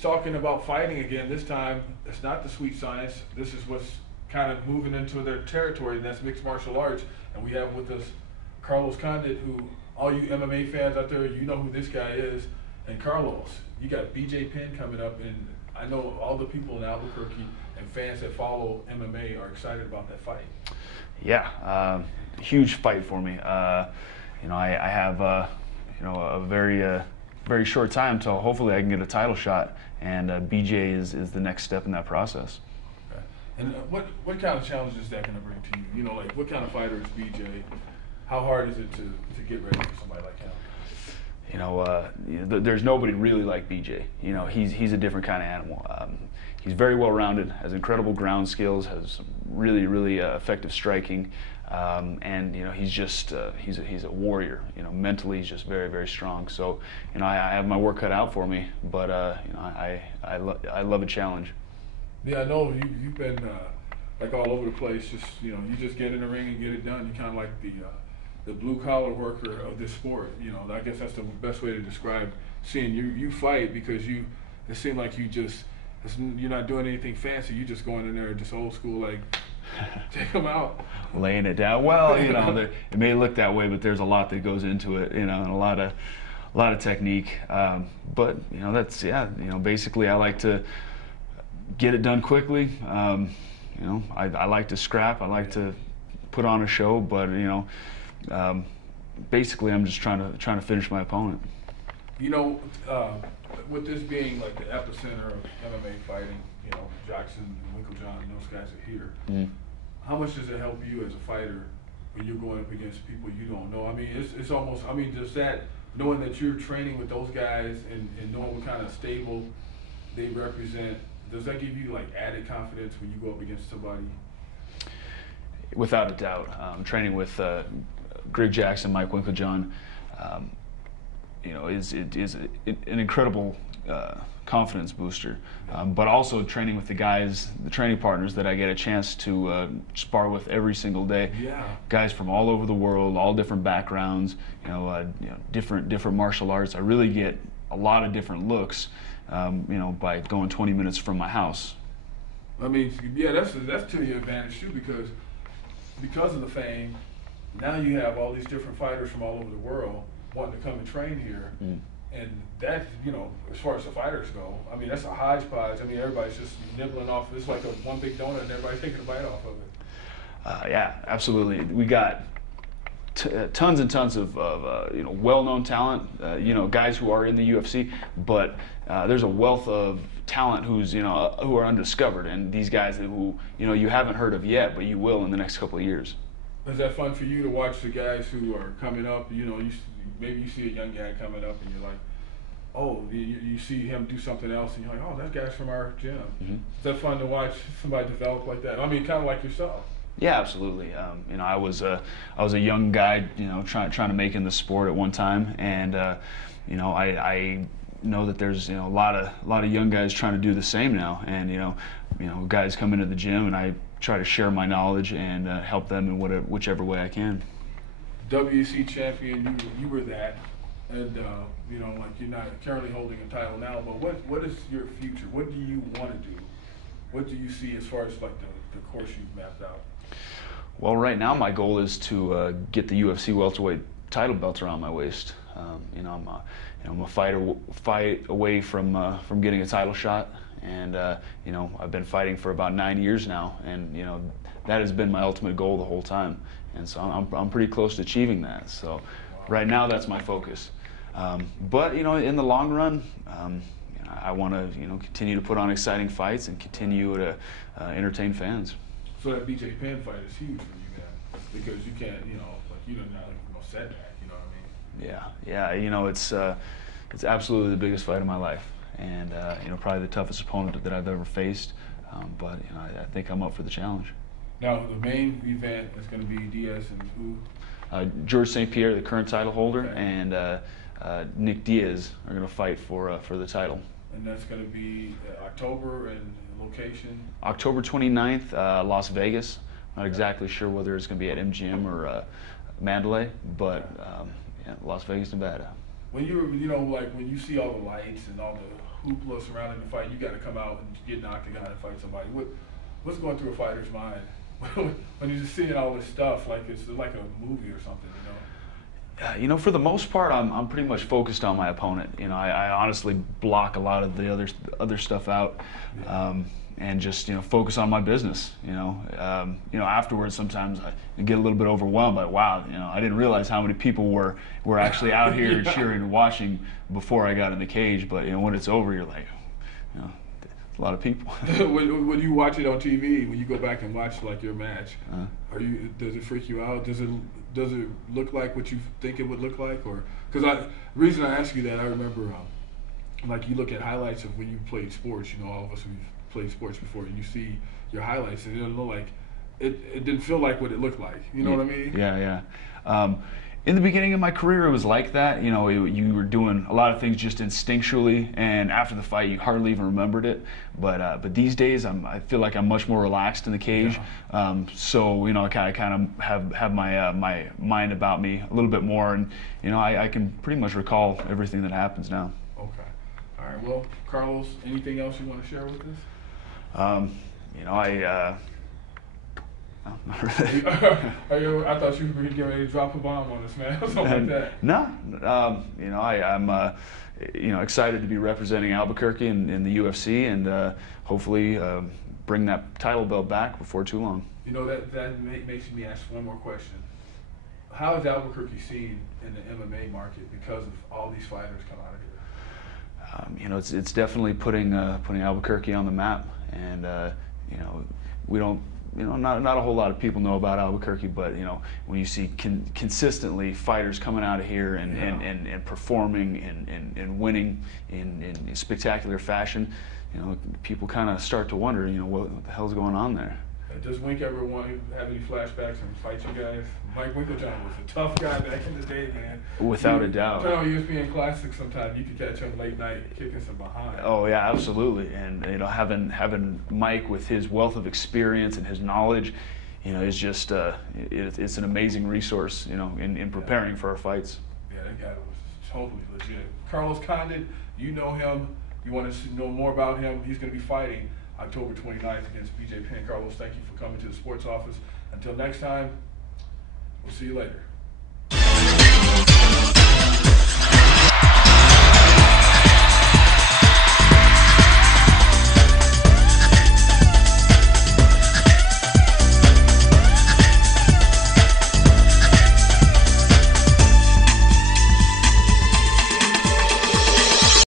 talking about fighting again. This time, it's not the sweet science. This is what's kind of moving into their territory, and that's mixed martial arts. And we have with us Carlos Condit, who all you MMA fans out there, you know who this guy is. And Carlos, you got BJ Penn coming up, and I know all the people in Albuquerque and fans that follow MMA are excited about that fight. Yeah, huge fight for me. You know, I have you know, a very short time till hopefully I can get a title shot, and BJ is the next step in that process. Okay. And what kind of challenge is that going to bring to you? You know, like what kind of fighter is BJ? How hard is it to get ready for somebody like him? You know, there's nobody really like BJ. You know, he's a different kind of animal. He's very well-rounded, has incredible ground skills, has really effective striking, and you know, he's just he's a warrior. You know, mentally he's just very strong. So you know, I have my work cut out for me, but you know, I love a challenge. Yeah, I know you've been like all over the place. Just you know, you just get in the ring and get it done. You're kind of like the blue-collar worker of this sport. You know, I guess that's the best way to describe seeing you fight, because it seemed like you're not doing anything fancy. You're just going in there just old school, like take them out, laying it down. Well, you know, it may look that way, but there's a lot that goes into it. You know, and a lot of technique. But you know, that's, yeah. You know, basically, I like to get it done quickly. You know, I like to scrap. I like to put on a show. But you know, basically, I'm just trying to finish my opponent. You know, with this being like the epicenter of MMA fighting, you know, Jackson, Winklejohn, and those guys are here. Mm. How much does it help you as a fighter when you're going up against people you don't know? I mean, it's almost, I mean, just that, knowing that you're training with those guys and knowing what kind of stable they represent, does that give you like added confidence when you go up against somebody? Without a doubt. Training with Greg Jackson, Mike Winklejohn, you know, is an incredible confidence booster. But also training with the guys, the training partners that I get a chance to spar with every single day. Yeah. Guys from all over the world, all different backgrounds, you know, different martial arts. I really get a lot of different looks, you know, by going 20 minutes from my house. I mean, yeah, that's to your advantage too, because of the fame. Now you have all these different fighters from all over the world wanting to come and train here. Mm. And that, you know, as far as the fighters go, I mean, that's a hodgepodge. I mean, everybody's just nibbling off. It's like one big donut, and everybody's taking a bite off of it. Yeah, absolutely. We got tons and tons of you know, well-known talent. You know, guys who are in the UFC, but there's a wealth of talent who are undiscovered, and these guys who, you know, you haven't heard of yet, but you will in the next couple of years. Is that fun for you to watch the guys who are coming up? You know, maybe you see a young guy coming up and you're like, oh, you see him do something else and you're like, oh, that guy's from our gym. Mm-hmm. Is that fun to watch somebody develop like that? I mean, kind of like yourself. Yeah, absolutely. You know, I was a young guy, you know, trying to make in the sport at one time, and you know, I know that there's, you know, a lot of young guys trying to do the same now, and you know, guys come into the gym, and I try to share my knowledge and help them in whichever way I can. WEC champion, you were that, and you know, like, you're not currently holding a title now, but what is your future? What do you want to do? What do you see as far as like the course you've mapped out? Well, right now my goal is to get the UFC welterweight title belt around my waist. You know, I'm a fight away from getting a title shot, and you know, I've been fighting for about 9 years now, and you know, that has been my ultimate goal the whole time, and so I'm pretty close to achieving that. So right now that's my focus. But you know, in the long run, you know, I want to, you know, continue to put on exciting fights and continue to entertain fans. So that BJ Penn fight is huge for you, man, because you can't, you know, like, you don't have no setback, you know what I mean? Yeah, you know, it's absolutely the biggest fight of my life, and you know, probably the toughest opponent that I've ever faced. But you know, I think I'm up for the challenge. Now, the main event is going to be Diaz and who? George St. Pierre, the current title holder, okay, and Nick Diaz are going to fight for the title. And that's going to be October, and location? October 29th, Las Vegas. Not exactly sure whether it's going to be at MGM or Mandalay, but yeah, Las Vegas, Nevada. When you know, like when you see all the lights and all the hoopla surrounding the fight. You got to come out and get knocked and and fight somebody. What's going through a fighter's mind when you're just seeing all this stuff like it's like a movie or something, you know? You know, for the most part, I'm pretty much focused on my opponent. You know, I honestly block a lot of the other stuff out, and just, you know, focus on my business. You know, afterwards sometimes I get a little bit overwhelmed. Like, wow, you know, I didn't realize how many people were actually out here cheering and watching before I got in the cage. But you know, when it's over, you're like, you know, a lot of people. when you watch it on TV, when you go back and watch like your match, does it freak you out? Does it look like what you think it would look like? Or because the reason I ask you that, I remember like you look at highlights of when you played sports. You know, all of us who've played sports before, and you see your highlights, and it doesn't look like it didn't feel like what it looked like. You know what I mean? Yeah. In the beginning of my career, it was like that. You know, you were doing a lot of things just instinctually, and after the fight, you hardly even remembered it. But these days, I feel like I'm much more relaxed in the cage. Yeah. So you know, I kind of have my mind about me a little bit more, and you know, I can pretty much recall everything that happens now. Okay. All right. Well, Carlos, anything else you want to share with us? You know, no, not really. I thought you were getting ready to drop a bomb on us, man, or something like that. No, you know, I'm you know, excited to be representing Albuquerque in the UFC, and hopefully bring that title belt back before too long. You know, that makes me ask one more question. How is Albuquerque seen in the MMA market because of all these fighters come out of here? You know, it's definitely putting Albuquerque on the map, and you know, we don't. You know, not a whole lot of people know about Albuquerque, but you know, when you see consistently fighters coming out of here and performing and winning in spectacular fashion, you know, people kind of start to wonder, you know, what the hell's going on there. Does Wink ever want to have any flashbacks and fight you guys? Mike Winklejohn was a tough guy back in the day, man. Without a doubt. Turn on ESPN Classic sometime, you could catch him late night kicking some behind. Oh yeah, absolutely. And you know, having Mike with his wealth of experience and his knowledge, you know, is just it's an amazing resource, you know, in preparing for our fights. Yeah, that guy was totally legit. Carlos Condit, you know him. You want to know more about him? He's going to be fighting October 29th against BJ Penn. Carlos, thank you for coming to the Sports Office. Until next time, we'll see you later.